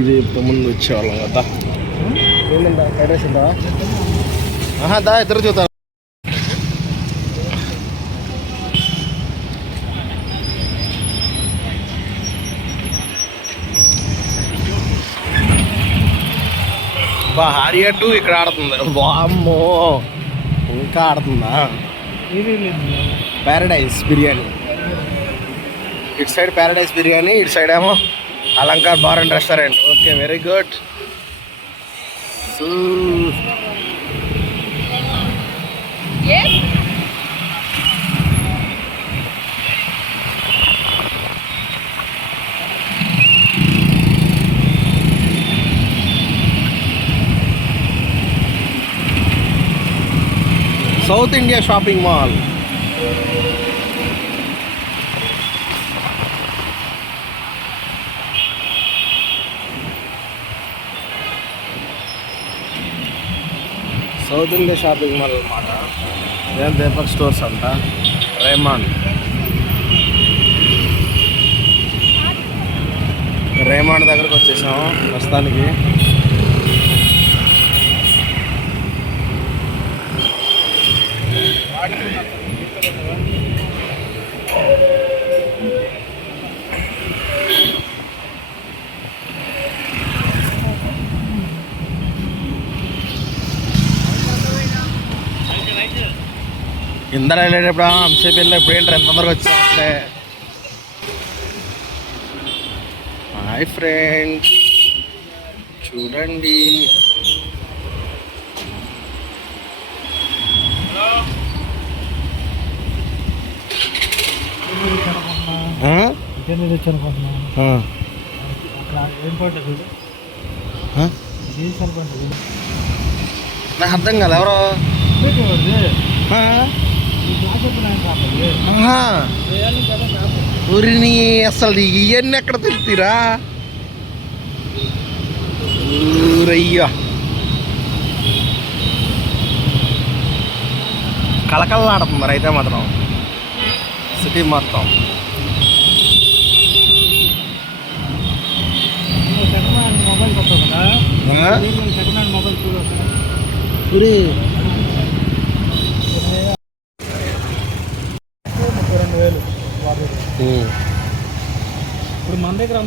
ఇది ముందు వచ్చేవాళ్ళం కదా. ఏంటంటే ఫ్రైడ్ రైస్ ఉందా? ఆహా దా ఇద్దరు చూద్దాం. బా హారియా టూ ఇక్కడ ఆడుతుంది. వామ్మో ఇంకా ఆడుతుందా? ప్యారడైజ్ బిర్యానీ. ఇటు సైడ్ ప్యారడైజ్ బిర్యానీ ఇటు సైడ్ ఏమో Alankar Bar and Restaurant. Okay, very good. Yes. South India Shopping Mall. South India shopping mall అనమాట ఇదేం దీపక్ స్టోర్స్ అంట? రేమాండ్ రేమాండ్ దగ్గరకు వచ్చేసాము ప్రస్తుతానికి. ఇందర వెళ్ళేటప్పుడు అంశేపు వెళ్ళి ఇప్పుడు ఏంటి ఎంత తొందరగా వచ్చాం అంటే హాయ్ ఫ్రెండ్స్ చూడండి? నాకు అర్థం కాదు ఎవరో? ఆహా. ఊరిని అసలు ఇవన్నీ ఎక్కడ తెలుతీరా ఊరయ్యా. కలకల్లాడుతుంది మరి అయితే మాత్రం. సిటీ మొత్తం. ఆ? ఊరి ఇప్పుడు మన దగ్గర